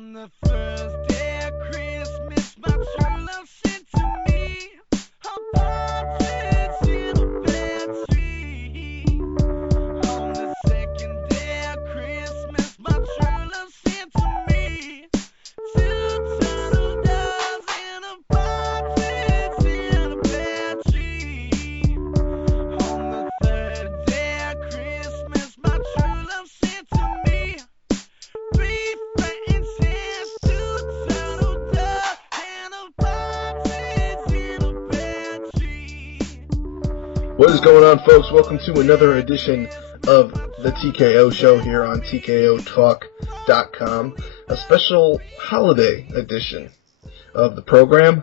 On the first day of Christmas, my true love sent to me a partridge in a pear tree. On the second day of Christmas, my true love sent to me two turtle doves and a partridge in a pear tree. On the third day of Christmas, my true love sent to me three frightened hens, two turtle doves, and a partridge in a pear tree. What is going on, folks? Welcome to another edition of the TKO show here on TKOTalk.com, a special holiday edition of the program.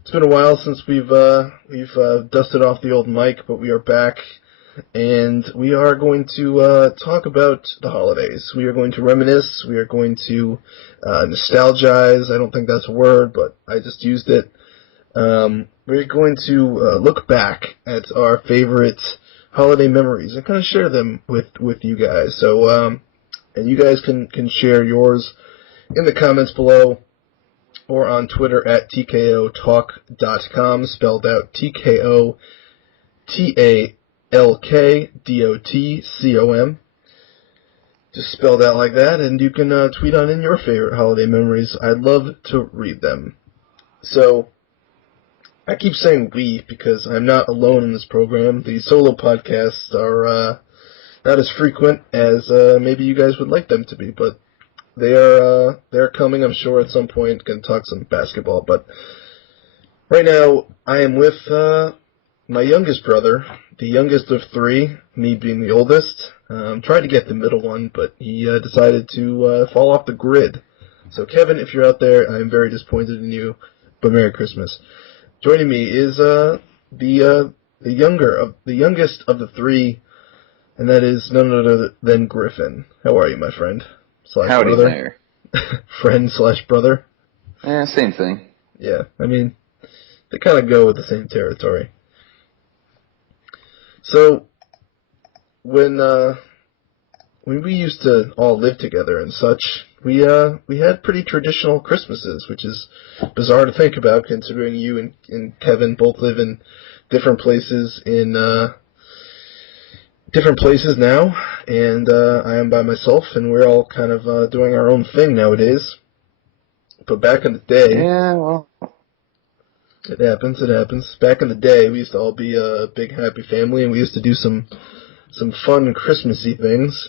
It's been a while since we've dusted off the old mic, but we are back, and we are going to talk about the holidays. We are going to reminisce. We are going to nostalgize. I don't think that's a word, but I just used it. We're going to look back at our favorite holiday memories and kind of share them with you guys. So, and you guys can share yours in the comments below or on Twitter at TKOTalk.com, spelled out TKOTALKDOTCOM. Just spelled out like that, and you can tweet on in your favorite holiday memories. I'd love to read them. So, I keep saying we because I'm not alone in this program. The solo podcasts are not as frequent as maybe you guys would like them to be, but they're coming, I'm sure, at some point. Going to talk some basketball, but right now I am with my youngest brother, the youngest of three, me being the oldest. I'm trying to get the middle one, but he decided to fall off the grid. So Kevin, if you're out there, I'm very disappointed in you, but Merry Christmas. Joining me is the youngest of the three, and that is none other than Griffin. How are you, my friend? Howdy brother? there. Friend / brother? Same thing. Yeah, I mean, they kind of go with the same territory. So, when we used to all live together and such, we had pretty traditional Christmases, which is bizarre to think about considering you and Kevin both live in different places now, and I am by myself, and we're all kind of doing our own thing nowadays. But back in the day, Yeah, well, it happens. Back in the day, we used to all be a big happy family, and we used to do some fun Christmassy things.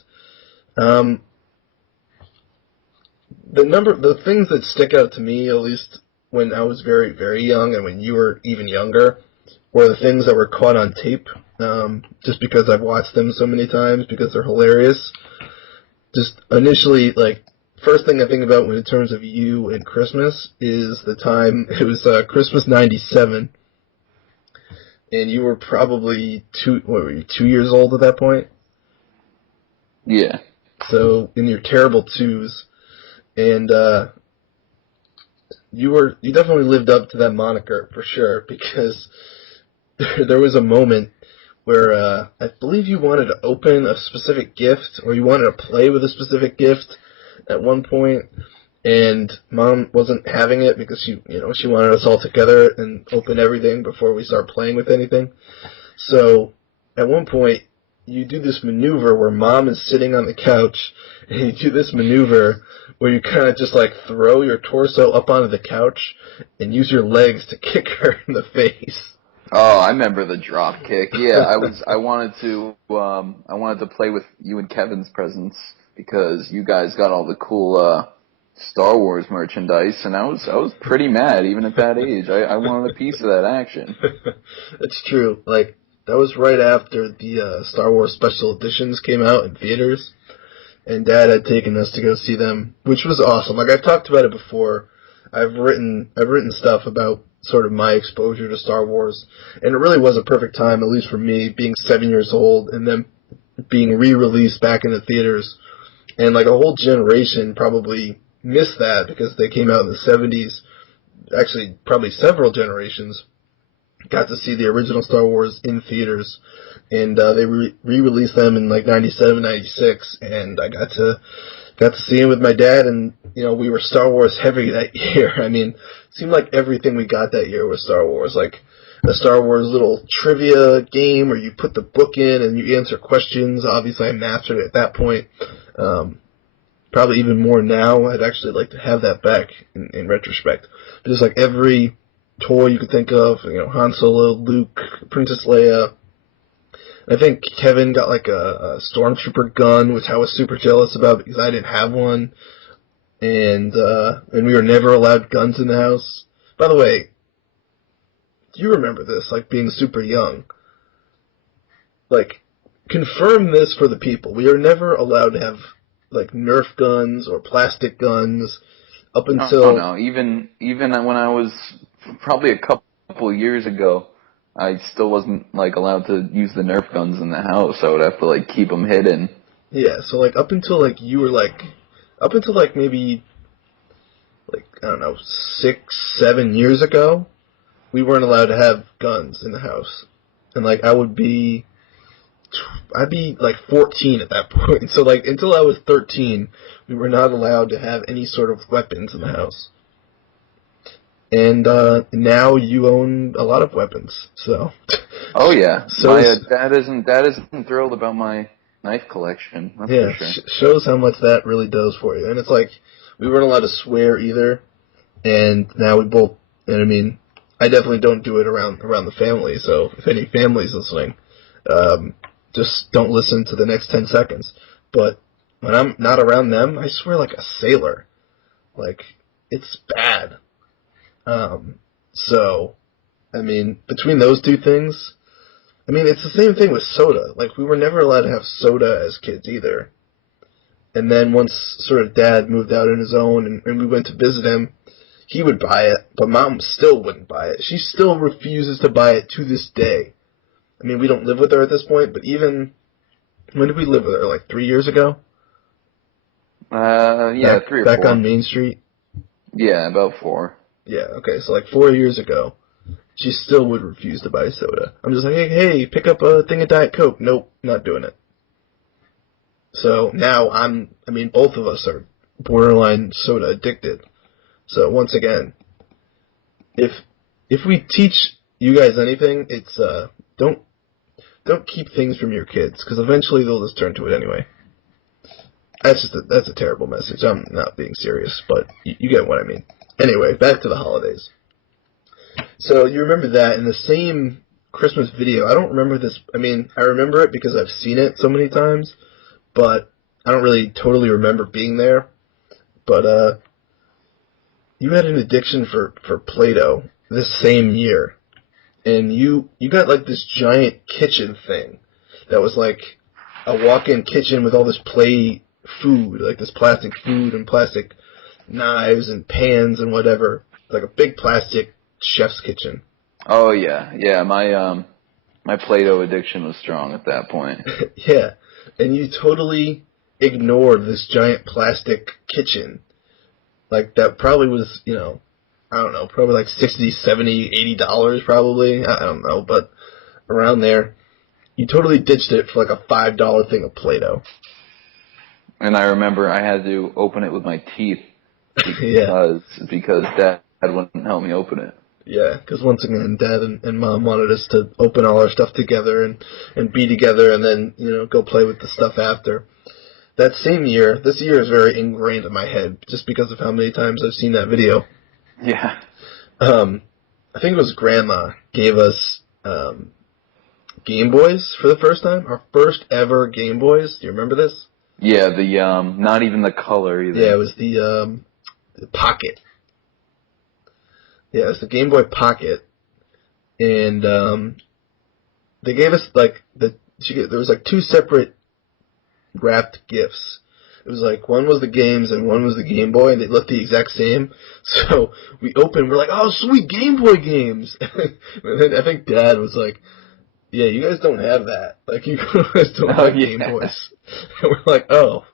The things that stick out to me, at least when I was very, very young, and when you were even younger, were the things that were caught on tape. Just because I've watched them so many times, because they're hilarious. Just initially, first thing I think about in terms of you and Christmas is the time, it was Christmas '97, and you were probably 2 years old at that point? yeah. So, in your terrible twos, and you definitely lived up to that moniker, for sure, because there was a moment where I believe you wanted to open a specific gift, or you wanted to play with a specific gift at one point, and Mom wasn't having it because she wanted us all together and open everything before we start playing with anything. So at one point, you do this maneuver where Mom is sitting on the couch, and you do this maneuver where you kind of just throw your torso up onto the couch and use your legs to kick her in the face. Oh, I remember the drop kick. Yeah, I wanted to play with you and Kevin's presents because you guys got all the cool Star Wars merchandise, and I was pretty mad even at that age. I wanted a piece of that action. It's true. That was right after the Star Wars special editions came out in theaters, and Dad had taken us to go see them, which was awesome. I've talked about it before. I've written stuff about sort of my exposure to Star Wars, and it really was a perfect time, at least for me, being 7 years old and then being re-released back in the theaters. And a whole generation probably missed that because they came out in the 70s. Actually, probably several generations got to see the original Star Wars in theaters, and they re-released them in 97, 96, and I got to got to see him with my dad, and we were Star Wars heavy that year. I mean, it seemed like everything we got that year was Star Wars, like a Star Wars little trivia game where you put the book in and you answer questions. Obviously, I mastered it at that point. Probably even more now. I'd actually like to have that back in retrospect. But just like every toy you could think of, Han Solo, Luke, Princess Leia. I think Kevin got like a Stormtrooper gun, which I was super jealous about because I didn't have one. And we were never allowed guns in the house. By the way, do you remember this, like being super young? Like, confirm this for the people. We are never allowed to have like Nerf guns or plastic guns up until... Oh no, even when I was probably a couple years ago, I still wasn't like allowed to use the Nerf guns in the house. I would have to like keep them hidden. Yeah, so like up until like maybe like I don't know 6-7 years ago, we weren't allowed to have guns in the house, and like I'd be like 14 at that point. So like until I was 13, we were not allowed to have any sort of weapons in the house. And now you own a lot of weapons, so. Oh yeah, so my dad isn't thrilled about my knife collection. That's for sure. Shows how much that really does for you. And it's like we weren't allowed to swear either, and now we both. And I mean, I definitely don't do it around the family. So if any family's listening, just don't listen to the next 10 seconds. But when I'm not around them, I swear like a sailor. Like it's bad. So, I mean, between those two things, I mean, it's the same thing with soda. Like, we were never allowed to have soda as kids either. And then once sort of Dad moved out on his own and we went to visit him, he would buy it, but Mom still wouldn't buy it. She still refuses to buy it to this day. I mean, we don't live with her at this point, but even, when did we live with her? Like 3 years ago? Yeah, 3 or 4. Back on Main Street? Yeah, about 4. Yeah, okay, so like 4 years ago, she still would refuse to buy soda. I'm just like, hey, pick up a thing of Diet Coke. Nope, not doing it. So now both of us are borderline soda addicted. So once again, if we teach you guys anything, it's don't keep things from your kids, because eventually they'll just turn to it anyway. That's a terrible message. I'm not being serious, but you get what I mean. Anyway, back to the holidays. So you remember that in the same Christmas video. I don't remember this. I mean, I remember it because I've seen it so many times, but I don't really totally remember being there. But you had an addiction for Play-Doh this same year, and you got like this giant kitchen thing that was like a walk-in kitchen with all this play food, like this plastic food and plastic knives and pans and whatever, like a big plastic chef's kitchen. Oh yeah, my Play-Doh addiction was strong at that point. Yeah, and you totally ignored this giant plastic kitchen. Like that probably was, I don't know, probably like $60, $70, $80 probably. I don't know, but around there. You totally ditched it for like a $5 thing of Play-Doh. And I remember I had to open it with my teeth because Dad wouldn't help me open it. Yeah, because once again, Dad and Mom wanted us to open all our stuff together and be together and then, go play with the stuff after. That same year, this year is very ingrained in my head just because of how many times I've seen that video. Yeah. I think it was Grandma gave us Game Boys for the first time. Our first ever Game Boys. Do you remember this? Yeah, the not even the color either. Yeah, it was the Pocket. Yeah, it was the Game Boy Pocket, and they gave us like there was like 2 separate wrapped gifts. It was like one was the games and one was the Game Boy, and they looked the exact same. So we opened, we're like, oh sweet, Game Boy games. And then I think Dad was like, yeah, you guys don't have that. Like you guys don't have Game Boys. And we're like, oh,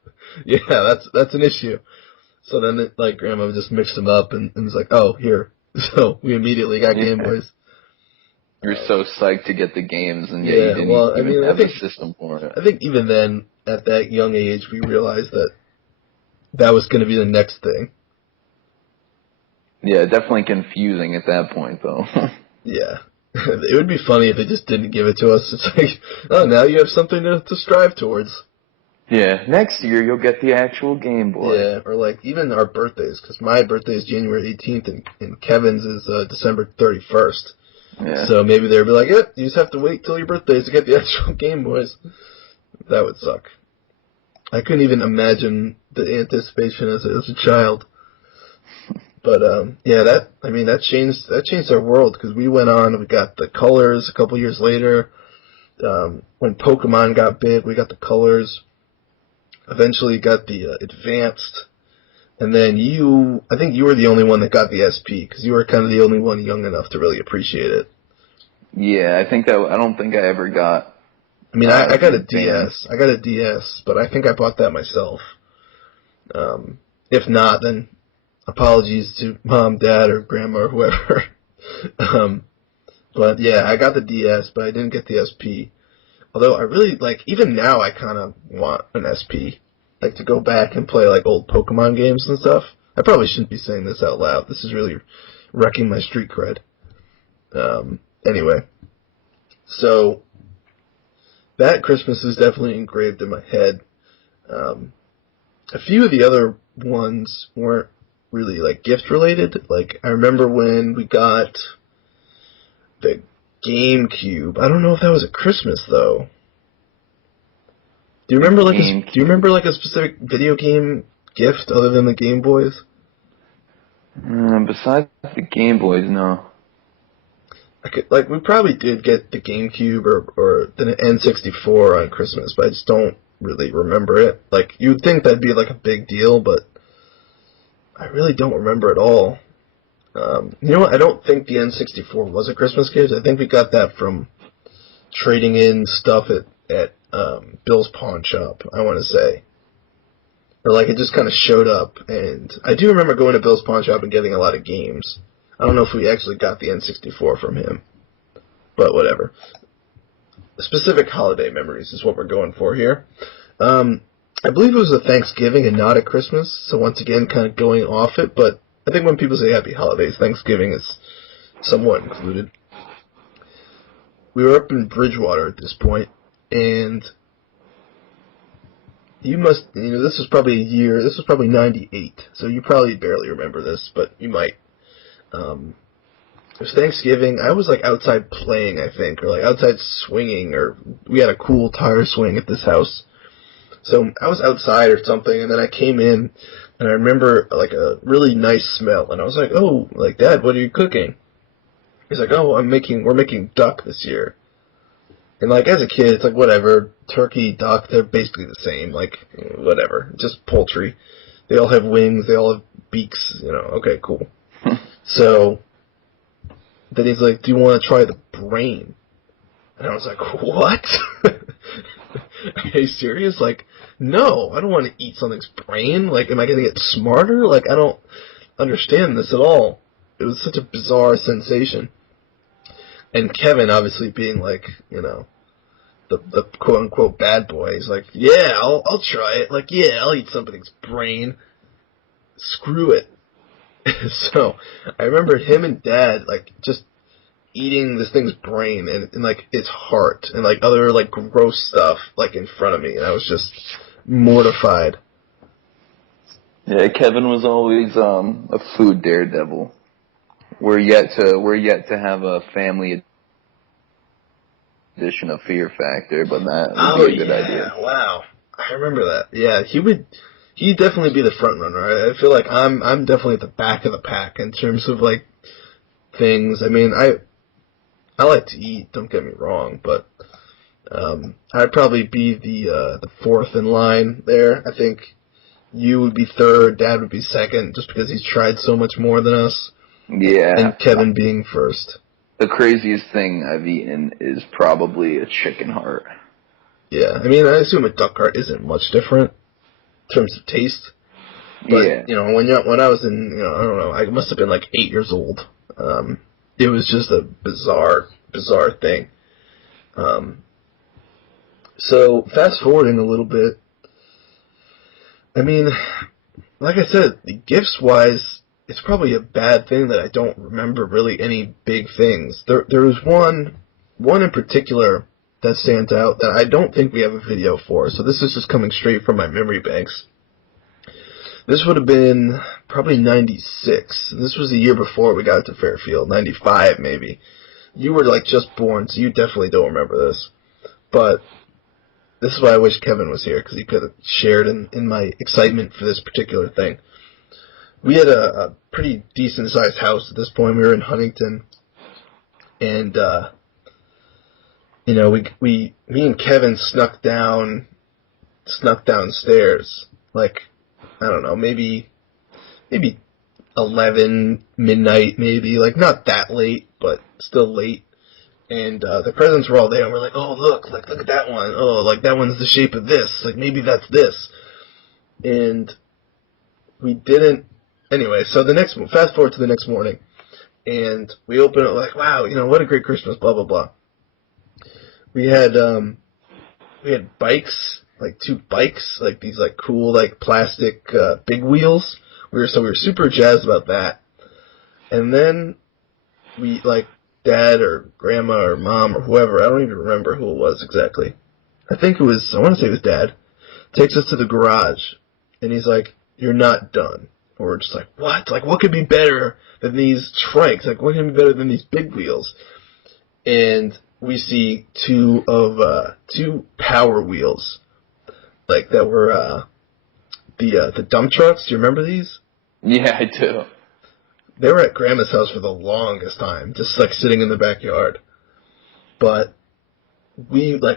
yeah, that's an issue. So then Grandma just mixed them up and was like, oh, here. So we immediately got Game Boys. You're so psyched to get the games, and you didn't even have a system for it. I think even then, at that young age, we realized that that was going to be the next thing. Yeah, definitely confusing at that point, though. Yeah. It would be funny if they just didn't give it to us. It's like, oh, now you have something to strive towards. Yeah, next year you'll get the actual Game Boy. Yeah, or like even our birthdays, because my birthday is January 18th and Kevin's is December 31st. Yeah. So maybe they'd be like, yep, you just have to wait till your birthdays to get the actual Game Boys. That would suck. I couldn't even imagine the anticipation as a child. But yeah, that changed our world, because we went on, we got the colors a couple years later. When Pokemon got big, we got the colors. Eventually got the advanced, and then I think you were the only one that got the SP, because you were kind of the only one young enough to really appreciate it. Yeah, I don't think I ever got. I mean, I got a DS. I got a DS, but I think I bought that myself. If not, then apologies to mom, dad, or grandma, or whoever. But yeah, I got the DS, but I didn't get the SP. Although I really, even now I kind of want an SP. Like, to go back and play, old Pokemon games and stuff. I probably shouldn't be saying this out loud. This is really wrecking my street cred. Anyway. So, that Christmas is definitely engraved in my head. A few of the other ones weren't really, gift-related. I remember when we got the GameCube. I don't know if that was at Christmas, though. Do you remember a specific video game gift other than the Game Boys? Besides the Game Boys, no. We probably did get the GameCube or the N64 on Christmas, but I just don't really remember it. You'd think that'd be a big deal, but I really don't remember at all. You know what? I don't think the N64 was a Christmas gift. I think we got that from trading in stuff at Bill's pawn shop, I want to say. Or it just kind of showed up, and I do remember going to Bill's pawn shop and getting a lot of games. I don't know if we actually got the N64 from him, but whatever. Specific holiday memories is what we're going for here. I believe it was a Thanksgiving and not a Christmas, so once again, kind of going off it, but I think when people say Happy Holidays, Thanksgiving is somewhat included. We were up in Bridgewater at this point, and this was probably 98, so you probably barely remember this, but you might. It was Thanksgiving. I was outside playing, I think, or outside swinging, or we had a cool tire swing at this house. So I was outside or something, and then I came in, and I remember a really nice smell, and I was like, "Oh, Dad, what are you cooking?" He's like, "Oh, we're making duck this year." And as a kid, it's whatever, turkey, duck, they're basically the same, whatever, just poultry. They all have wings, they all have beaks, okay, cool. So then he's like, "Do you want to try the brain?" And I was like, "What? Are you serious? No, I don't want to eat something's brain. Am I going to get smarter? I don't understand this at all." It was such a bizarre sensation. And Kevin, obviously being the quote-unquote bad boy, he's like, "Yeah, I'll try it. Yeah, I'll eat something's brain. Screw it." So I remember him and Dad just eating this thing's brain and its heart and other gross stuff in front of me, and I was just mortified. Yeah, Kevin was always a food daredevil. We're yet to have a family edition of Fear Factor, but that would be a good idea. Wow, I remember that. Yeah, he'd definitely be the front runner. I feel like I'm definitely at the back of the pack in terms of things. I mean, I like to eat, don't get me wrong, but I'd probably be the fourth in line there. I think you would be third, Dad would be second, just because he's tried so much more than us. Yeah. And Kevin being first. The craziest thing I've eaten is probably a chicken heart. Yeah, I mean, I assume a duck heart isn't much different in terms of taste. But, yeah. When I was in, I don't know, I must have been 8 years old. It was just a bizarre thing. So, fast forwarding a little bit, I mean, like I said, gifts-wise, it's probably a bad thing that I don't remember really any big things. There was one in particular that stands out that I don't think we have a video for, so this is just coming straight from my memory banks. This would have been probably 96. This was the year before we got to Fairfield, 95 maybe. You were like just born, so you definitely don't remember this. But this is why I wish Kevin was here, because he could have shared in my excitement for this particular thing. We had a pretty decent-sized house at this point. We were in Huntington, and me and Kevin snuck downstairs, like, I don't know, maybe 11 midnight, maybe, like not that late, but still late. And the presents were all there, and we're like, oh, look at that one. Oh, like, that one's the shape of this. Like, maybe that's this. And we didn't. Anyway, so fast forward to the next morning, and we open it like, wow, what a great Christmas, blah, blah, blah. We had bikes, like 2 bikes, like these like cool, like plastic big wheels. We were super jazzed about that. And then we, like, Dad or Grandma or Mom or whoever, I don't even remember who it was exactly. I want to say it was Dad, takes us to the garage, and he's like, you're not done. And we're just like, what? Like, what could be better than these trikes? Like, what can be better than these big wheels? And we see 2 Power Wheels, like, that were the dump trucks. Do you remember these? Yeah, I do. They were at Grandma's house for the longest time, just like sitting in the backyard. But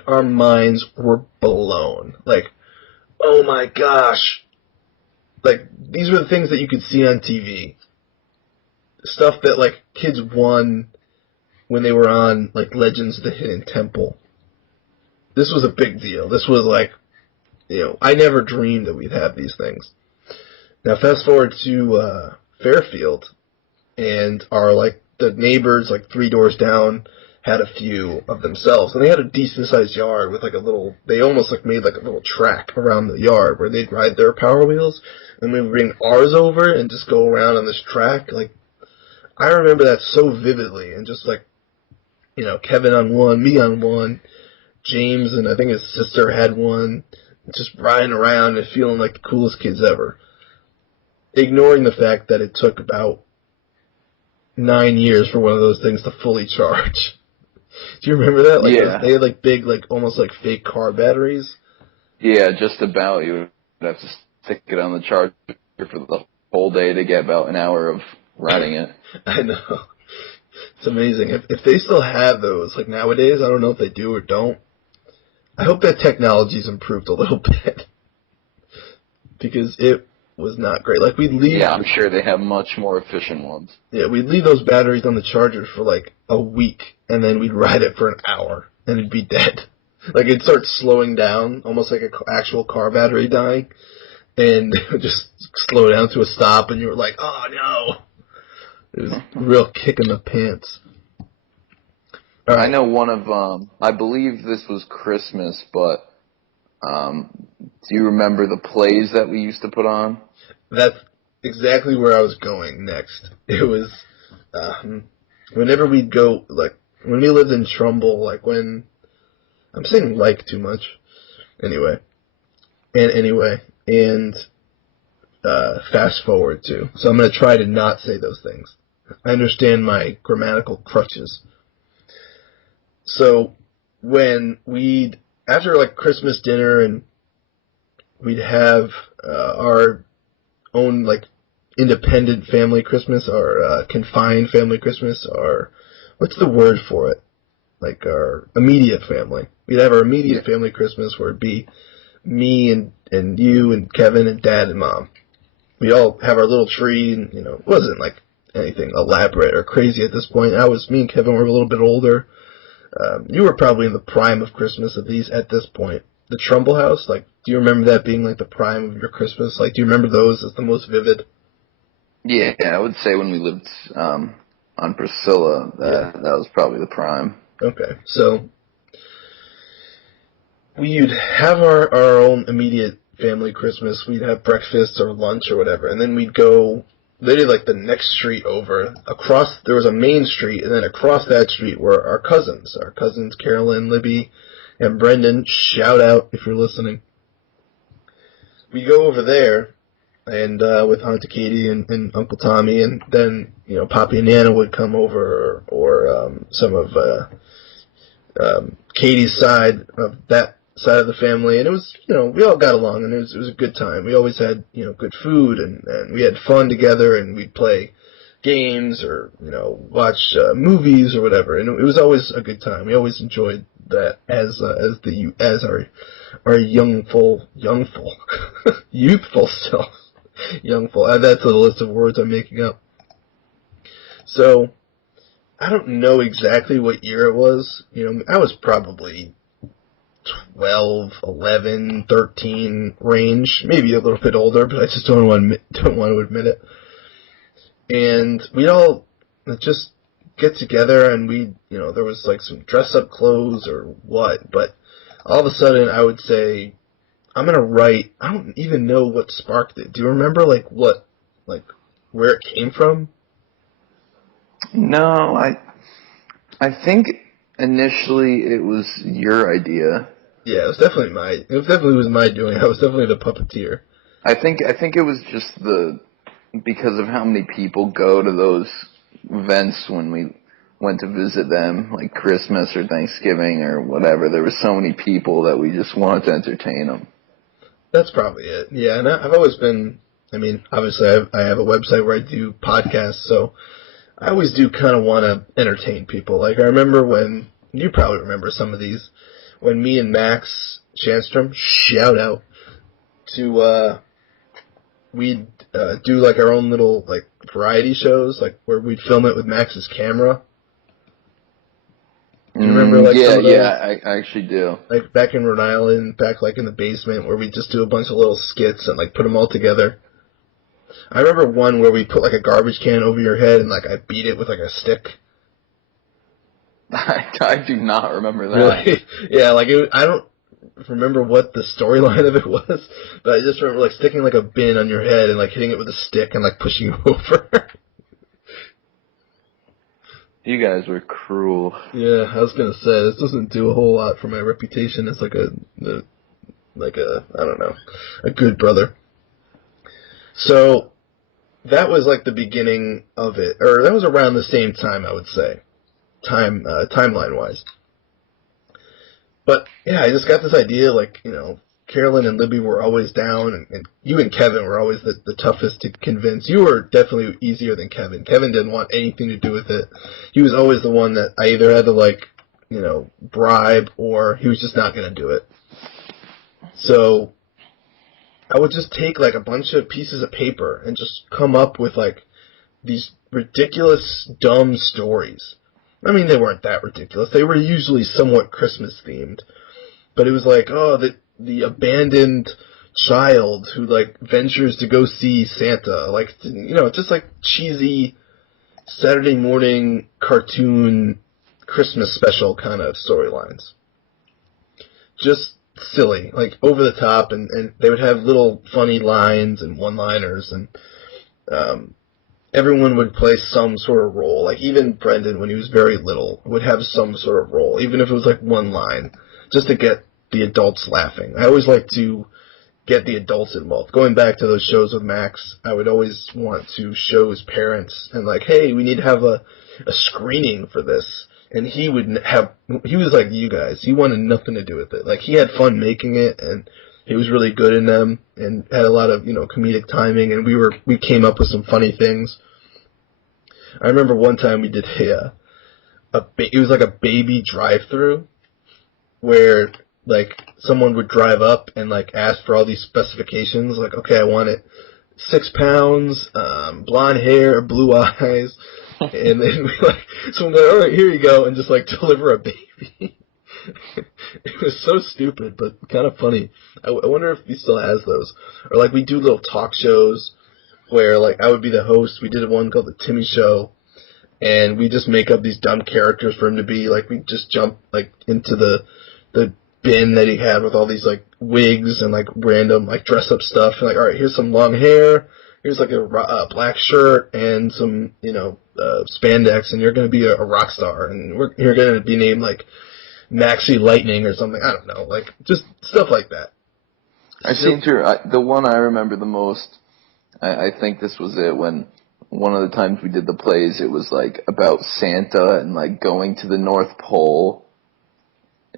our minds were blown. Like, oh my gosh. Like, these were the things that you could see on TV. Stuff that, like, kids won when they were on, like, Legends of the Hidden Temple. This was a big deal. This was like, I never dreamed that we'd have these things. Now, fast forward to Fairfield, and the neighbors, like 3 doors down, had a few of themselves. And they had a decent-sized yard with, like, they almost, like, made, like, a little track around the yard where they'd ride their Power Wheels, and we would bring ours over and just go around on this track. Like, I remember that so vividly, and just, like, Kevin on one, me on one, James and I think his sister had one, just riding around and feeling like the coolest kids ever. Ignoring the fact that it took about 9 years for one of those things to fully charge. Do you remember that? Like, yeah. They had, like, big, like, almost like fake car batteries. Yeah, just about. You would have to stick it on the charger for the whole day to get about an hour of riding it. I know. It's amazing. If they still have those, like, nowadays, I don't know if they do or don't. I hope that technology's improved a little bit. Because it was not great. Like, we'd leave... Yeah, I'm sure they have much more efficient ones. Yeah, we'd leave those batteries on the charger for, like, a week, and then we'd ride it for an hour, and it'd be dead. Like, it'd start slowing down, almost like an actual car battery dying, and it would just slow down to a stop, and you were like, oh, no. It was a real kick in the pants. Right. I know one of, I believe this was Christmas, but do you remember the plays that we used to put on? That's exactly where I was going next. It was, whenever we'd go, like, when we lived in Trumbull, like, when, I'm saying like too much. Anyway, fast forward too. So I'm going to try to not say those things. I understand my grammatical crutches. So when after like Christmas dinner, and we'd have our own like independent family Christmas, or confined family Christmas, or what's the word for it? Like our immediate family. We'd have our immediate family Christmas where it'd be me and you and Kevin and Dad and Mom. We all have our little tree, and it wasn't like anything elaborate or crazy at this point. Me and Kevin were a little bit older. You were probably in the prime of Christmas at this point. The Trumbull house, like, do you remember that being like the prime of your Christmas? Like, do you remember those as the most vivid? Yeah, I would say when we lived on Priscilla, that was probably the prime. Okay, so we'd have our own immediate family Christmas, we'd have breakfast or lunch or whatever, and then we'd go literally like the next street over. Across, there was a main street, and then across that street were our cousins. Our cousins Carolyn, Libby, and Brendan. Shout out if you're listening. We go over there, and with Auntie Katie and Uncle Tommy, and then Poppy and Nana would come over, or some of Katie's side of that side of the family, and it was we all got along, and it was a good time. We always had good food, and we had fun together, and we'd play games or watch movies or whatever, and it was always a good time. We always enjoyed that as our youthful self. Youngful. That's a list of words I'm making up. So, I don't know exactly what year it was. I was probably 12, 11, 13 range, maybe a little bit older, but I just don't want to admit it. And we'd all just get together, and there was like some dress-up clothes or what, but all of a sudden I would say, I'm going to write, I don't even know what sparked it. Do you remember, where it came from? No, I think initially it was your idea. Yeah, it definitely was my doing. I was definitely the puppeteer. I think it was just because of how many people go to those events when we went to visit them, like Christmas or Thanksgiving or whatever. There were so many people that we just wanted to entertain them. That's probably it. Yeah, and I've always been, obviously I have a website where I do podcasts, so I always do kind of want to entertain people. Like, I remember when, you probably remember some of these, when me and Max Shandstrom, shout out, we'd do like our own little like variety shows, like where we'd film it with Max's camera. Do you remember some of those? Yeah, I actually do. Like back in Rhode Island, back like in the basement, where we just do a bunch of little skits and like put them all together. I remember one where we put like a garbage can over your head and like I beat it with like a stick. I do not remember that. Really? Yeah, I don't remember what the storyline of it was, but I just remember like sticking like a bin on your head and like hitting it with a stick and like pushing you over. You guys were cruel. Yeah, I was gonna say, this doesn't do a whole lot for my reputation as like a I don't know, a good brother. So, that was like the beginning of it, or that was around the same time, I would say, timeline-wise. But, yeah, I just got this idea, like, Carolyn and Libby were always down, and you and Kevin were always the toughest to convince. You were definitely easier than Kevin. Kevin didn't want anything to do with it. He was always the one that I either had to, bribe, or he was just not going to do it. So, I would just take, like, a bunch of pieces of paper and just come up with, like, these ridiculous, dumb stories. I mean, they weren't that ridiculous. They were usually somewhat Christmas-themed. But it was like, the abandoned child who, like, ventures to go see Santa. Like, just, like, cheesy Saturday morning cartoon Christmas special kind of storylines. Just silly, like, over the top, and they would have little funny lines and one-liners, and everyone would play some sort of role. Like, even Brendan, when he was very little, would have some sort of role, even if it was, like, one line, just to get the adults laughing. I always like to get the adults involved. Going back to those shows with Max, I would always want to show his parents, and like, hey, we need to have a screening for this. And he was like you guys, he wanted nothing to do with it. Like, he had fun making it, and he was really good in them, and had a lot of, comedic timing, and we came up with some funny things. I remember one time we did it was like a baby drive-through, where, like, someone would drive up and, like, ask for all these specifications, like, okay, I want it 6 pounds, blonde hair, blue eyes, and then someone go, all right, here you go, and just, like, deliver a baby. It was so stupid, but kind of funny. I wonder if he still has those. Or, like, we do little talk shows where, like, I would be the host. We did one called The Timmy Show, and we just make up these dumb characters for him to be. Like, we just jump, like, into the bin that he had with all these like wigs and like random like dress up stuff. And like, all right, here's some long hair. Here's like a black shirt and some spandex, and you're gonna be a rock star, and you're gonna be named like Maxi Lightning or something. I don't know, like just stuff like that. I seem to the one I remember the most. I think this was it when one of the times we did the plays. It was like about Santa and like going to the North Pole.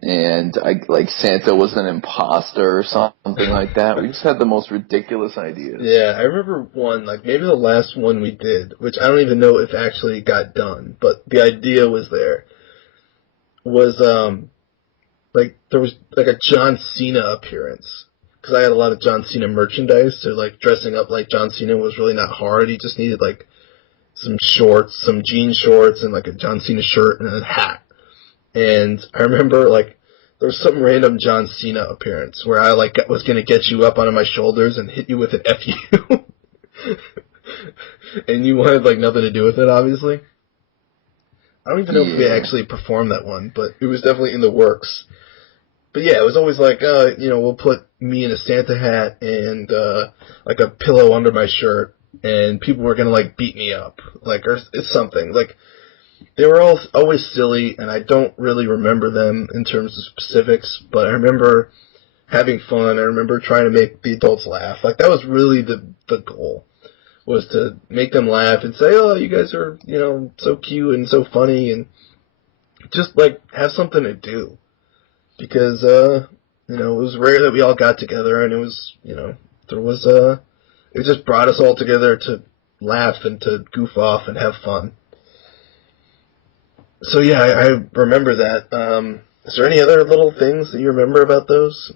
And like Santa was an imposter or something like that. We just had the most ridiculous ideas. Yeah, I remember one, like maybe the last one we did, which I don't even know if actually got done, but the idea was there. Was like there was like a John Cena appearance, because I had a lot of John Cena merchandise, so like dressing up like John Cena was really not hard. He just needed like some shorts, some jean shorts, and like a John Cena shirt and a hat. And I remember, like, there was some random John Cena appearance where I, like, was going to get you up onto my shoulders and hit you with an FU. And you wanted, like, nothing to do with it, obviously. I don't even know if we actually performed that one, but it was definitely in the works. But yeah, it was always like, we'll put me in a Santa hat and, like, a pillow under my shirt, and people were going to, like, beat me up. Like, or it's something. Like, they were all always silly, and I don't really remember them in terms of specifics, but I remember having fun. I remember trying to make the adults laugh. Like, that was really the goal, was to make them laugh and say, oh, you guys are, so cute and so funny, and just, like, have something to do. Because, it was rare that we all got together, and it was, it just brought us all together to laugh and to goof off and have fun. So yeah, I remember that. Is there any other little things that you remember about those?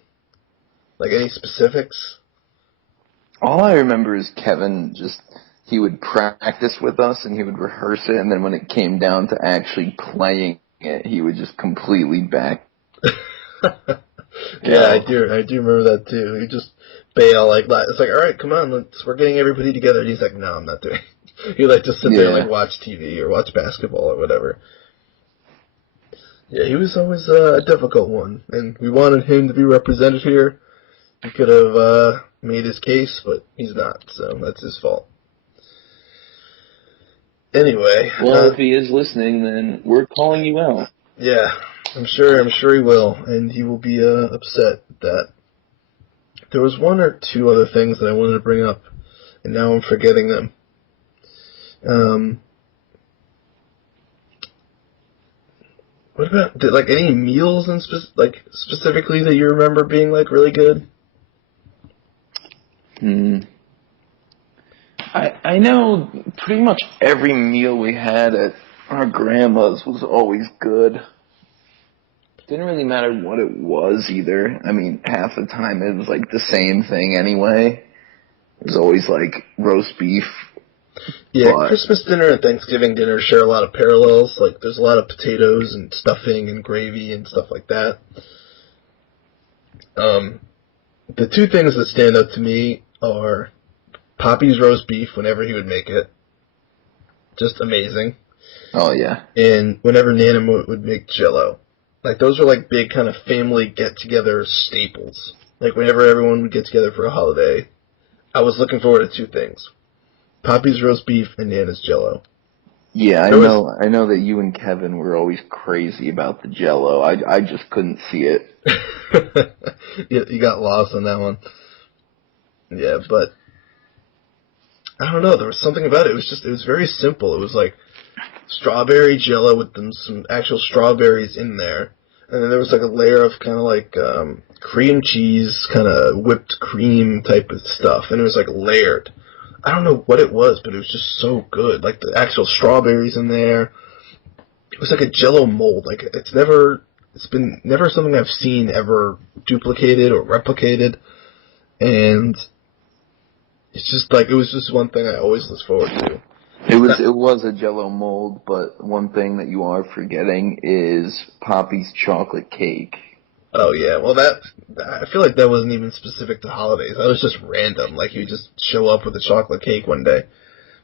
Like any specifics? All I remember is Kevin he would practice with us and he would rehearse it, and then when it came down to actually playing it, he would just completely back. Yeah, I do remember that too. He just bail like that. It's like, all right, come on, we're getting everybody together. And he's like, no, I'm not doing it. He like just sit there and like watch TV or watch basketball or whatever. Yeah, he was always a difficult one, and we wanted him to be represented here. He could have made his case, but he's not, so that's his fault. Anyway. Well, if he is listening, then we're calling you out. Yeah, I'm sure he will, and he will be upset at that. There was one or two other things that I wanted to bring up, and now I'm forgetting them. What about any meals and specifically that you remember being like really good? I know pretty much every meal we had at our grandma's was always good. Didn't really matter what it was either. I mean, half the time it was like the same thing anyway. It was always like roast beef. Yeah, Christmas dinner and Thanksgiving dinner share a lot of parallels. Like, there's a lot of potatoes and stuffing and gravy and stuff like that. The two things that stand out to me are Poppy's roast beef whenever he would make it. Just amazing. Oh, yeah. And whenever Nana would make Jell-O. Like, those were like big kind of family get-together staples. Like, whenever everyone would get together for a holiday, I was looking forward to two things. Poppy's roast beef and Nana's Jell-O. Yeah, I know that you and Kevin were always crazy about the Jell-O. I just couldn't see it. You got lost on that one. Yeah, but I don't know. There was something about it. It was very simple. It was like strawberry Jell-O with some actual strawberries in there, and then there was like a layer of kind of like cream cheese, kind of whipped cream type of stuff, and it was like layered. I don't know what it was, but it was just so good. Like the actual strawberries in there. It was like a Jell-O mold. Like it's been never something I've seen ever duplicated or replicated, and it's just like it was just one thing I always look forward to. It was a Jell-O mold, but one thing that you are forgetting is Poppy's chocolate cake. Oh yeah, well I feel like that wasn't even specific to holidays. That was just random. Like you just show up with a chocolate cake one day.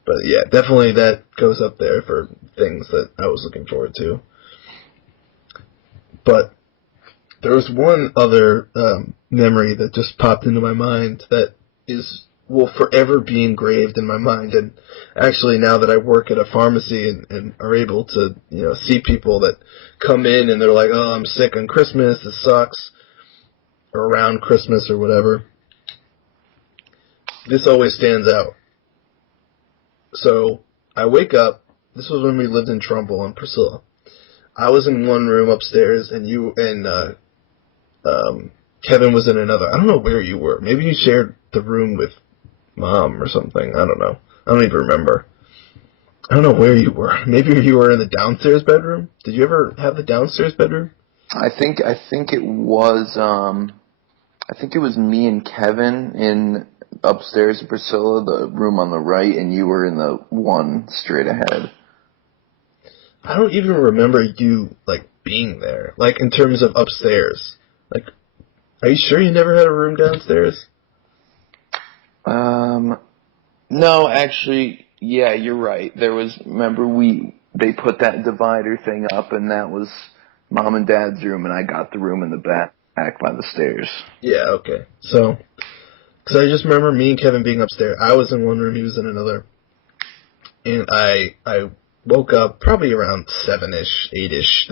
But yeah, definitely that goes up there for things that I was looking forward to. But There was one other memory that just popped into my mind that will forever be engraved in my mind. And actually, now that I work at a pharmacy and are able to, see people that come in and they're like, "Oh, I'm sick on Christmas. This sucks," or around Christmas or whatever. This always stands out. So I wake up. This was when we lived in Trumbull on Priscilla. I was in one room upstairs, and you and Kevin was in another. I don't know where you were. Maybe you shared the room with Mom or something. I don't know. I don't even remember. I don't know where you were. Maybe you were in the downstairs bedroom. Did you ever have the downstairs bedroom? I think it was me and Kevin in upstairs at Priscilla, the room on the right, and you were in the one straight ahead. I don't even remember you, being there. In terms of upstairs. Are you sure you never had a room downstairs? No, actually, yeah, you're right. There was, remember they put that divider thing up, and that was Mom and Dad's room, and I got the room in the back by the stairs. Yeah, okay. So, because I just remember me and Kevin being upstairs. I was in one room, he was in another. And I woke up probably around 7-ish, 8-ish.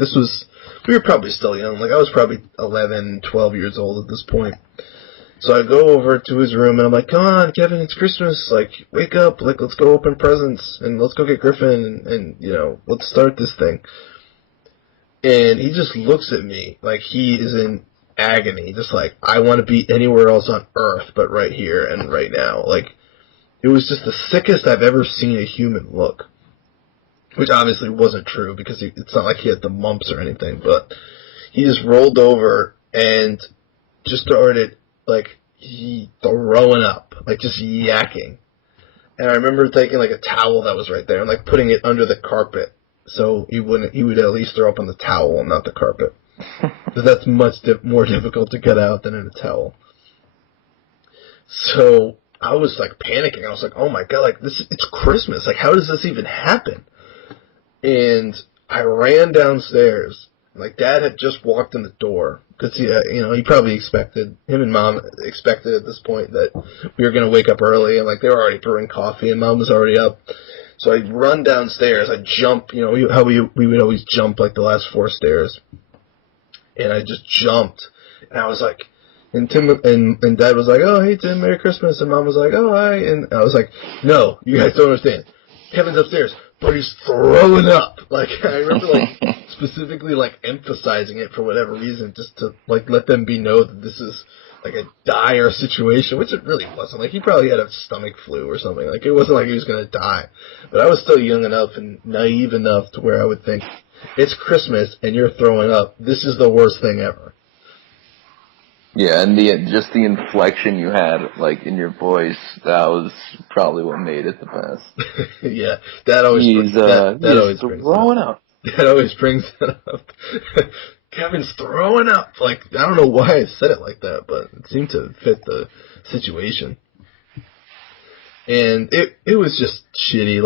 We were probably still young. I was probably 11, 12 years old at this point. So I go over to his room, and I'm like, "Come on, Kevin, it's Christmas. Wake up. Let's go open presents, and let's go get Griffin, and let's start this thing." And he just looks at me like he is in agony, just I want to be anywhere else on earth but right here and right now. It was just the sickest I've ever seen a human look. Which obviously wasn't true, because it's not like he had the mumps or anything, but he just rolled over and just started, he throwing up, just yakking. And I remember taking, a towel that was right there and, putting it under the carpet, so he would at least throw up on the towel and not the carpet. Because that's much more difficult to get out than in a towel. So I was, panicking. I was like, "Oh my God, it's Christmas. How does this even happen?" And I ran downstairs. Dad had just walked in the door. Because, he probably expected, him and Mom expected at this point that we were going to wake up early. And, they were already brewing coffee, and Mom was already up. So I run downstairs. I jump, how we would always jump, the last 4 stairs. And I just jumped. And I was like, and Tim and Dad was like, "Oh, hey, Tim, Merry Christmas." And Mom was like, "Oh, hi." And I was like, "No, you guys don't understand. Kevin's upstairs, but he's throwing up." I remember, specifically, emphasizing it for whatever reason, just to, let them know that this is, a dire situation, which it really wasn't. He probably had a stomach flu or something. It wasn't like he was going to die. But I was still young enough and naive enough to where I would think, it's Christmas and you're throwing up. This is the worst thing ever. Yeah, and just the inflection you had, in your voice, that was probably what made it the best. Yeah, that always brings throwing up. That always brings it up. Kevin's throwing up. I don't know why I said it like that, but it seemed to fit the situation. And it was just shitty.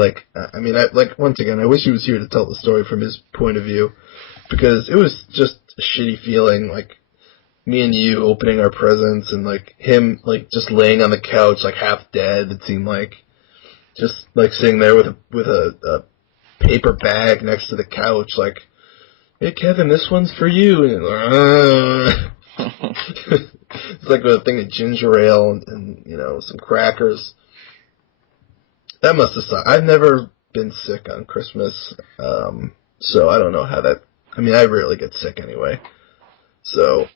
Once again, I wish he was here to tell the story from his point of view, because it was just a shitty feeling, me and you opening our presents, and him just laying on the couch half dead. It seemed just sitting there with a paper bag next to the couch, "Hey Kevin, this one's for you." And it's with a thing of ginger ale and some crackers. That must have sucked. I've never been sick on Christmas, so I don't know how that. I mean, I rarely get sick anyway, so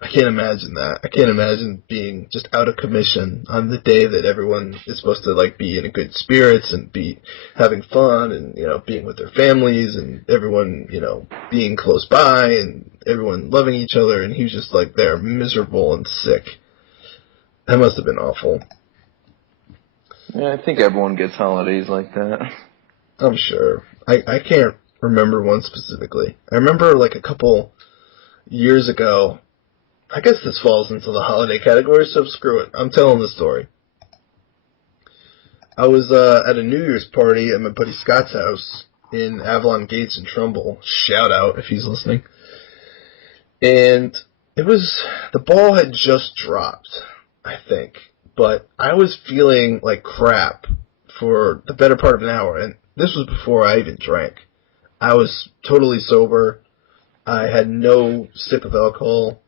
I can't imagine that. I can't imagine being just out of commission on the day that everyone is supposed to be in a good spirits and be having fun and, being with their families and everyone, being close by and everyone loving each other, and he was just there miserable and sick. That must have been awful. Yeah, I think everyone gets holidays like that. I'm sure. I can't remember one specifically. I remember a couple years ago. I guess this falls into the holiday category, so screw it. I'm telling the story. I was at a New Year's party at my buddy Scott's house in Avalon Gates in Trumbull. Shout out if he's listening. And the ball had just dropped, I think, but I was feeling like crap for the better part of an hour, and this was before I even drank. I was totally sober. I had no sip of alcohol,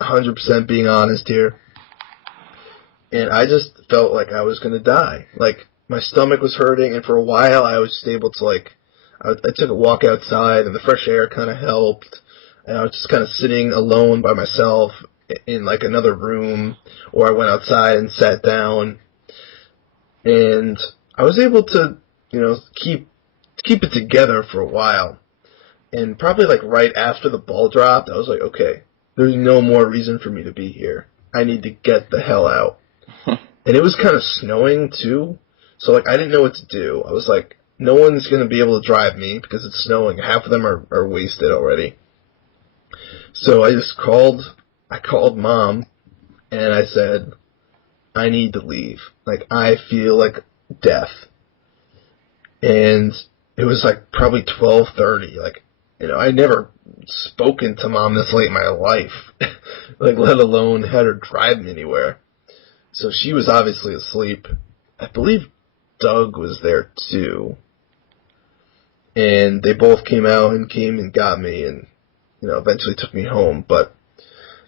100% being honest here, and I just felt like I was going to die. Like, my stomach was hurting, and for a while I was just able to, like, I took a walk outside, and the fresh air kind of helped, and I was just kind of sitting alone by myself in, like, another room, or I went outside and sat down, and I was able to, keep it together for a while. And probably, like, right after the ball dropped, I was like, okay, there's no more reason for me to be here. I need to get the hell out. And it was kind of snowing, too. So, like, I didn't know what to do. I was like, no one's going to be able to drive me because it's snowing. Half of them are wasted already. So I called Mom, and I said, I need to leave. Like, I feel like death. And it was, like, probably 12:30. Like, I'd never spoken to Mom this late in my life, like, let alone had her drive me anywhere. So she was obviously asleep. I believe Doug was there too. And they both came and got me and, eventually took me home. But,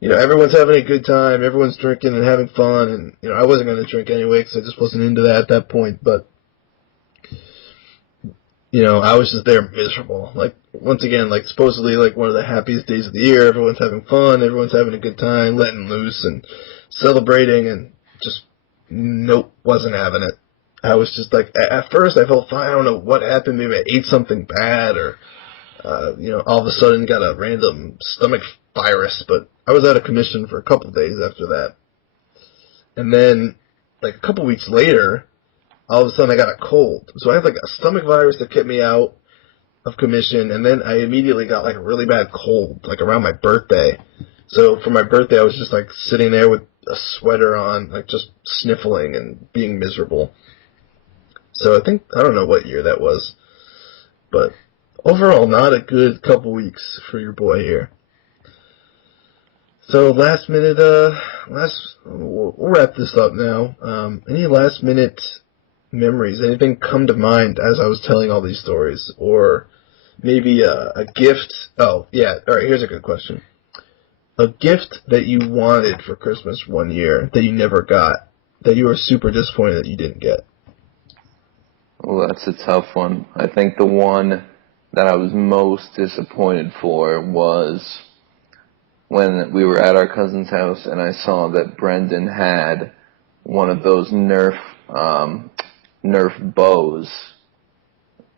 everyone's having a good time, everyone's drinking and having fun, and, I wasn't going to drink anyway because I just wasn't into that at that point, but I was just there miserable. Like, once again, like, supposedly, like, one of the happiest days of the year. Everyone's having fun. Everyone's having a good time, letting loose and celebrating, and just, nope, wasn't having it. I was just, like, at first I felt fine. I don't know what happened. Maybe I ate something bad or, all of a sudden got a random stomach virus. But I was out of commission for a couple of days after that. And then, like, a couple weeks later, all of a sudden I got a cold. So I had, like, a stomach virus that kept me out of commission, and then I immediately got, like, a really bad cold, like, around my birthday. So for my birthday, I was just, like, sitting there with a sweater on, like, just sniffling and being miserable. So I don't know what year that was, but overall, not a good couple weeks for your boy here. So we'll wrap this up now. Any last minute memories? Anything come to mind as I was telling all these stories? Or maybe a gift? Oh, yeah. All right, here's a good question. A gift that you wanted for Christmas one year that you never got, that you were super disappointed that you didn't get. Well, that's a tough one. I think the one that I was most disappointed for was when we were at our cousin's house and I saw that Brendan had one of those Nerf bows.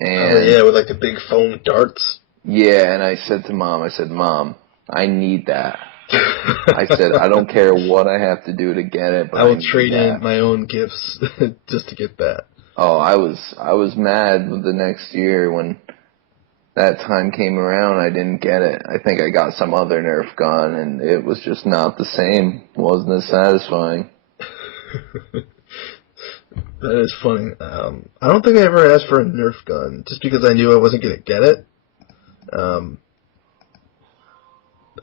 And yeah, with, like, the big foam darts. Yeah, and I said to Mom, I need that. I said, I don't care what I have to do to get it, but I will trade in my own gifts just to get that. Oh, I was mad the next year when that time came around. I didn't get it. I think I got some other Nerf gun, and it was just not the same. It wasn't as satisfying. That is funny. I don't think I ever asked for a Nerf gun, just because I knew I wasn't going to get it.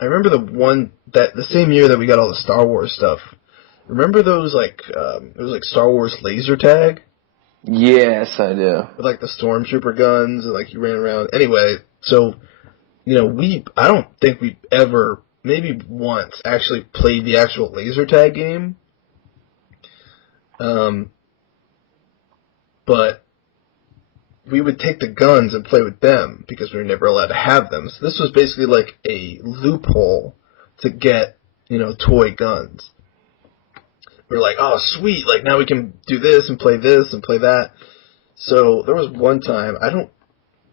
I remember the same year that we got all the Star Wars stuff. Remember those, like, it was like Star Wars laser tag? Yes, I do. With, like, the stormtrooper guns, and, like, you ran around. Anyway, so, I don't think we ever, maybe once, actually played the actual laser tag game. But we would take the guns and play with them because we were never allowed to have them. So this was basically like a loophole to get, toy guns. We were like, oh, sweet, like, now we can do this and play that. So there was one time, I don't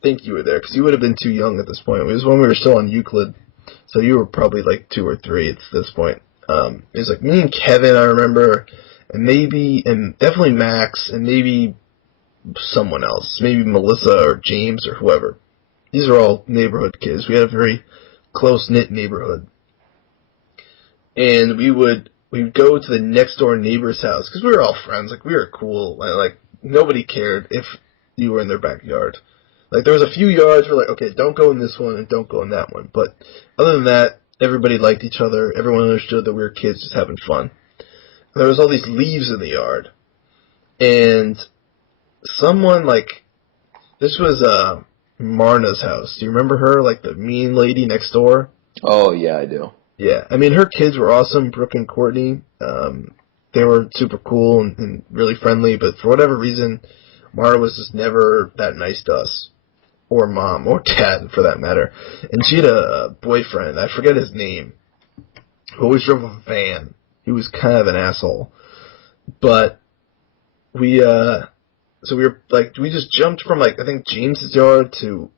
think you were there because you would have been too young at this point. It was when we were still on Euclid, so you were probably like 2 or 3 at this point. It was like me and Kevin, I remember, and definitely Max, and maybe someone else, maybe Melissa or James or whoever. These are all neighborhood kids. We had a very close-knit neighborhood. And we'd go to the next door neighbor's house, because we were all friends, like, we were cool, like, nobody cared if you were in their backyard. Like, there was a few yards where, like, okay, don't go in this one and don't go in that one, but other than that, Everybody liked each other. Everyone understood that we were kids just having fun. There was all these leaves in the yard, and someone this was Marna's house. Do you remember her, like the mean lady next door? Oh yeah, I do. Yeah, I mean her kids were awesome, Brooke and Courtney. They were super cool and really friendly, but for whatever reason, Marna was just never that nice to us, or mom, or dad, for that matter. And she had a boyfriend, I forget his name, who always drove a van. He was kind of an asshole. But we we just jumped from, I think James's yard to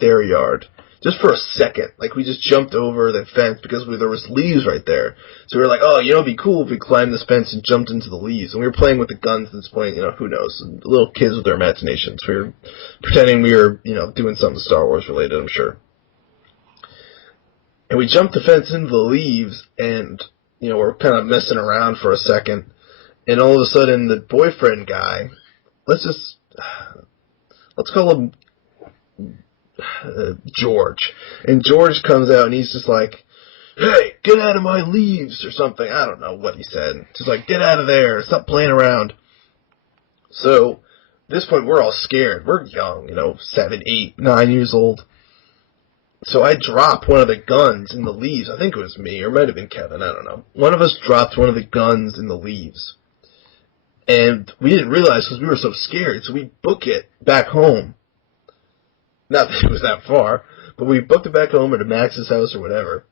their yard, just for a second. We just jumped over the fence because there was leaves right there. So we were like, oh, it'd be cool if we climbed this fence and jumped into the leaves. And we were playing with the guns at this point, who knows? Little kids with their imaginations. We were pretending we were, doing something Star Wars related, I'm sure. And we jumped the fence into the leaves, and, we're kind of messing around for a second. And all of a sudden, the boyfriend guy, let's call him George. And George comes out, and he's just like, hey, get out of my leaves, or something. I don't know what he said. Just like, get out of there, stop playing around. So, at this point, we're all scared. We're young, 7, 8, 9 years old. So I dropped one of the guns in the leaves. I think it was me, or it might have been Kevin, I don't know. One of us dropped one of the guns in the leaves. And we didn't realize because we were so scared, so we book it back home. Not that it was that far, but we booked it back home or to Max's house or whatever.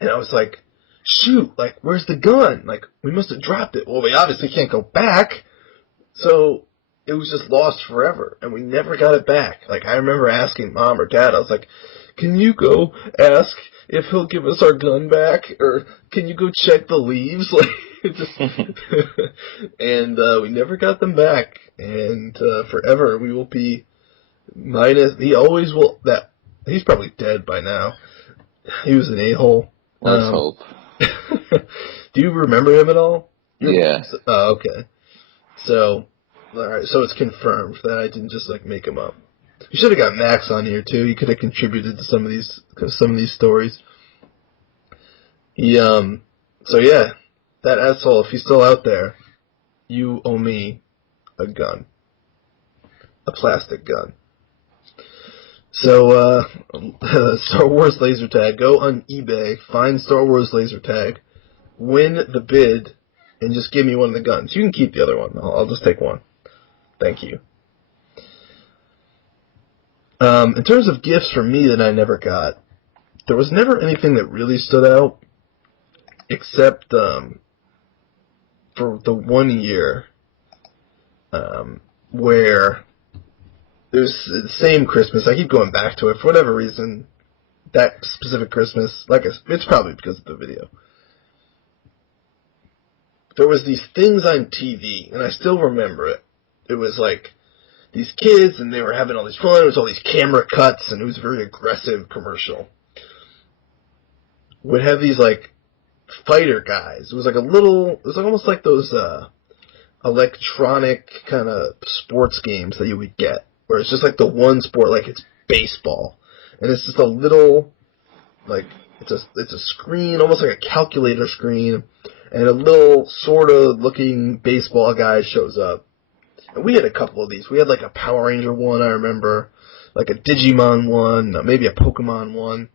And I was like, shoot, where's the gun? We must have dropped it. Well, we obviously can't go back. So it was just lost forever, and we never got it back. I remember asking Mom or Dad, I was like, can you go ask if he'll give us our gun back? Or can you go check the leaves? And we never got them back. And forever we will be minus. He always will. He's probably dead by now. He was an a-hole. Let's hope. Do you remember him at all? Yeah. Oh, okay. So, alright, so it's confirmed that I didn't just make him up. You should have got Max on here too. He could have contributed to some of these stories. So yeah, that asshole, if he's still out there, you owe me a gun. A plastic gun. So, Star Wars laser tag. Go on eBay, find Star Wars laser tag, win the bid, and just give me one of the guns. You can keep the other one. I'll just take one. Thank you. In terms of gifts from me that I never got, there was never anything that really stood out, except for the 1 year where there's the same Christmas. I keep going back to it for whatever reason. That specific Christmas, it's probably because of the video. There was these things on TV, and I still remember it. It was these kids, and they were having all these fun. It was all these camera cuts, and it was a very aggressive commercial. Would have these fighter guys. It was almost like those electronic kind of sports games that you would get, where it's just the one sport, it's baseball, and it's just a little it's a screen, almost like a calculator screen, and a little sort of looking baseball guy shows up. And we had a couple of these. We had a Power Ranger one, I remember, a Digimon one, maybe a Pokemon one.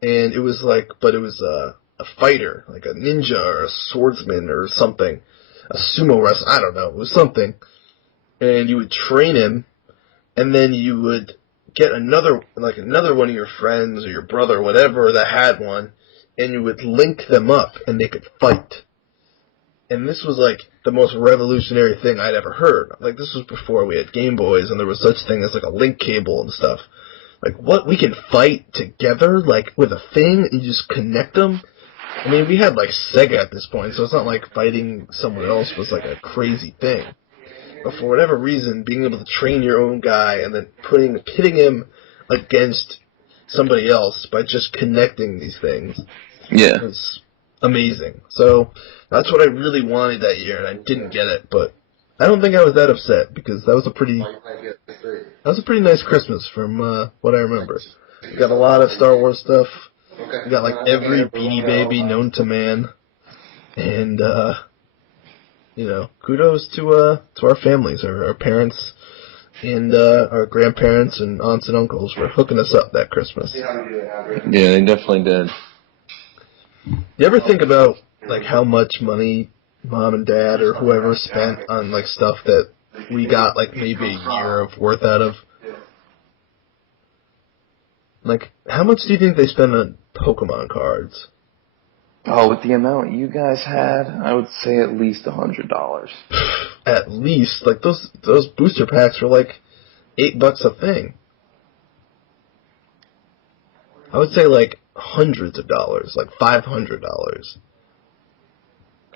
And it was but it was a fighter, a ninja or a swordsman or something. A sumo wrestler, I don't know, it was something. And you would train him, and then you would get another one of your friends or your brother or whatever that had one, and you would link them up, and they could fight. And this was the most revolutionary thing I'd ever heard. This was before we had Game Boys, and there was such thing as a link cable and stuff. What? We can fight together, with a thing, and you just connect them? I mean, we had Sega at this point, so it's not fighting someone else was a crazy thing. But for whatever reason, being able to train your own guy and then pitting him against somebody else by just connecting these things, yeah, was amazing. So that's what I really wanted that year, and I didn't get it. But I don't think I was that upset because that was a pretty nice Christmas from what I remember. We got a lot of Star Wars stuff. We got like every Beanie Baby known to man, and kudos to our families, our parents, and our grandparents and aunts and uncles for hooking us up that Christmas. Yeah, they definitely did. You ever think about like how much money mom and dad or whoever spent on like stuff that we got like maybe a year of worth out of? Like, how much do you think they spend on Pokemon cards? Oh, with the amount you guys had, I would say at least $100. At least, like those booster packs were like $8 a thing. I would say like hundreds of dollars, like $500.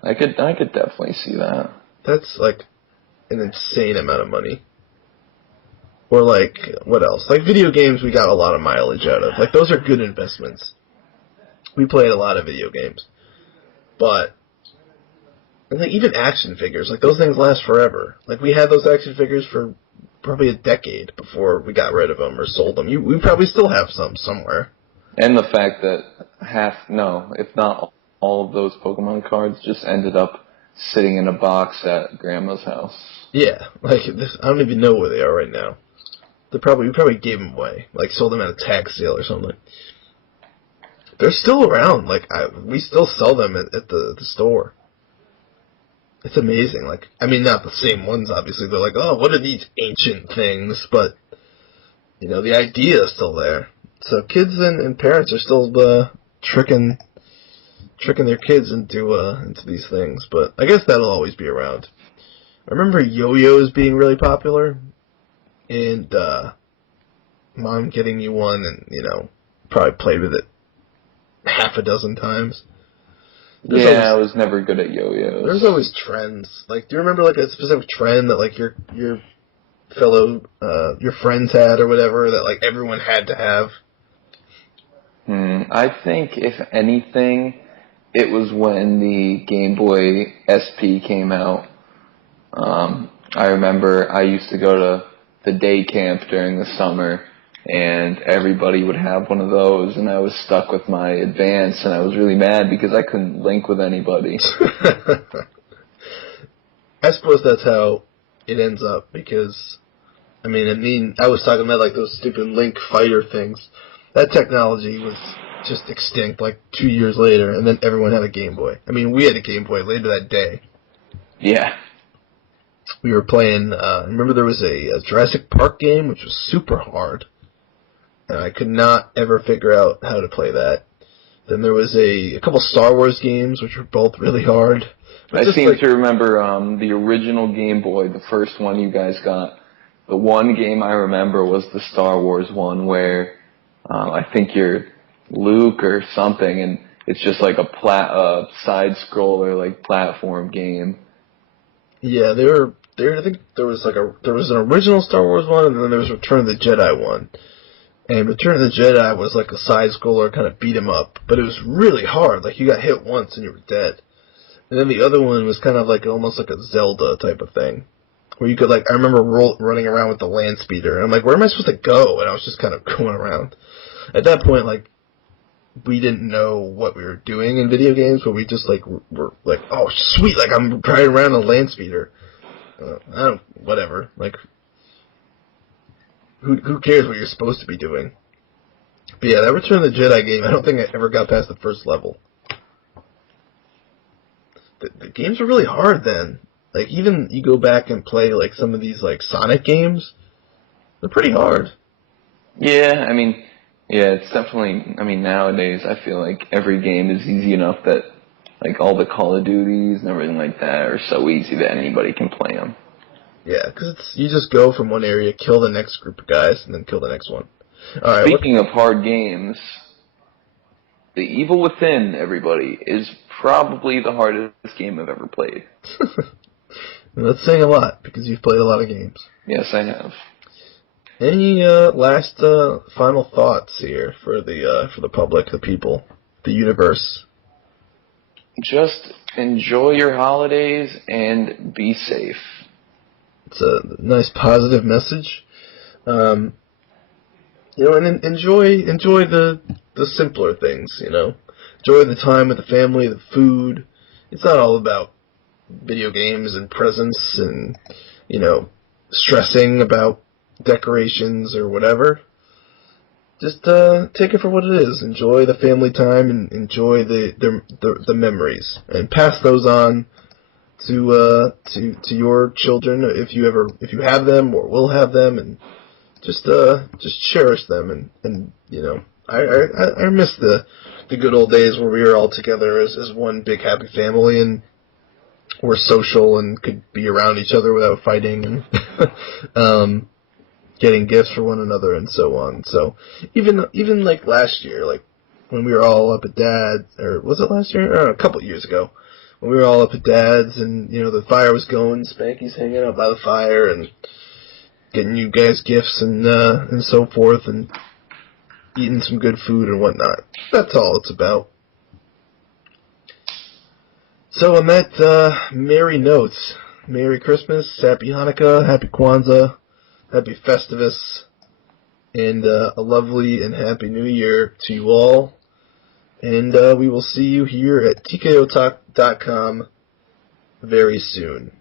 I could definitely see that. That's like an insane amount of money. Or like, what else? Like video games we got a lot of mileage out of. Like those are good investments. We played a lot of video games. But, and like even action figures, like those things last forever. Like we had those action figures for probably a decade before we got rid of them or sold them. We probably still have some somewhere. And the fact that if not all of those Pokemon cards just ended up sitting in a box at Grandma's house. Yeah, like this, I don't even know where they are right now. We probably gave them away, like sold them at a tag sale or something. They're still around. Like we still sell them at the store. It's amazing. Like, I mean, not the same ones, obviously. They're like, oh, what are these ancient things? But the idea is still there. So kids and parents are still tricking their kids into these things. But I guess that'll always be around. I remember yo-yos being really popular, and mom getting me one, and probably played with it half a dozen times. I was never good at yo-yos. There's always trends. Like, do you remember like a specific trend that like your fellow your friends had or whatever that like everyone had to have? I think if anything, it was when the Game Boy SP came out. I remember I used to go to the day camp during the summer, and everybody would have one of those, and I was stuck with my Advance, and I was really mad because I couldn't link with anybody. I suppose that's how it ends up, because, I was talking about like those stupid Link fighter things. That technology was just extinct like 2 years later, and then everyone had a Game Boy. We had a Game Boy later that day. Yeah. We were playing, remember there was a Jurassic Park game, which was super hard. And I could not ever figure out how to play that. Then there was a couple Star Wars games, which were both really hard. I seem to remember the original Game Boy, the first one you guys got. The one game I remember was the Star Wars one where I think you're Luke or something, and it's just like a side-scroller, like, platform game. Yeah, I think there was an original Star Wars one, and then there was Return of the Jedi one. And Return of the Jedi was like a side-scroller kind of beat 'em up, but it was really hard. Like, you got hit once and you were dead. And then the other one was kind of like almost like a Zelda type of thing, where you could like, I remember running around with the land speeder, and I'm like, where am I supposed to go? And I was just kind of going around. At that point, like, we didn't know what we were doing in video games, but we just like were like, oh sweet, like I'm riding around a land speeder. Whatever. Like, who cares what you're supposed to be doing? But yeah, that Return of the Jedi game, I don't think I ever got past the first level. The games were really hard then. Like, even you go back and play like some of these like Sonic games, they're pretty hard. Yeah, it's definitely, nowadays I feel like every game is easy enough that, like, all the Call of Duties and everything like that are so easy that anybody can play them. Yeah, because you just go from one area, kill the next group of guys, and then kill the next one. All right, Speaking of hard games, The Evil Within, everybody, is probably the hardest game I've ever played. That's saying a lot, because you've played a lot of games. Yes, I have. Any last final thoughts here for the public, the people, the universe? Just enjoy your holidays and be safe. It's a nice positive message. And enjoy the the simpler things, you know. Enjoy the time with the family, the food. It's not all about video games and presents and, you know, stressing about decorations or whatever. Just take it for what it is. Enjoy the family time and enjoy the memories, and pass those on to your children if you have them or will have them, and just cherish them, and you know, I miss the good old days where we were all together as one big happy family, and we're social and could be around each other without fighting, and getting gifts for one another and so on. So even like last year, like when we were all up at Dad's, or was it last year? Or a couple of years ago, when we were all up at Dad's, and you know the fire was going, Spanky's hanging out by the fire and getting you guys gifts and so forth, and eating some good food and whatnot. That's all it's about. So on that merry notes, Merry Christmas, Happy Hanukkah, Happy Kwanzaa, Happy Festivus, and a lovely and happy New Year to you all. And we will see you here at TKOTalk.com very soon.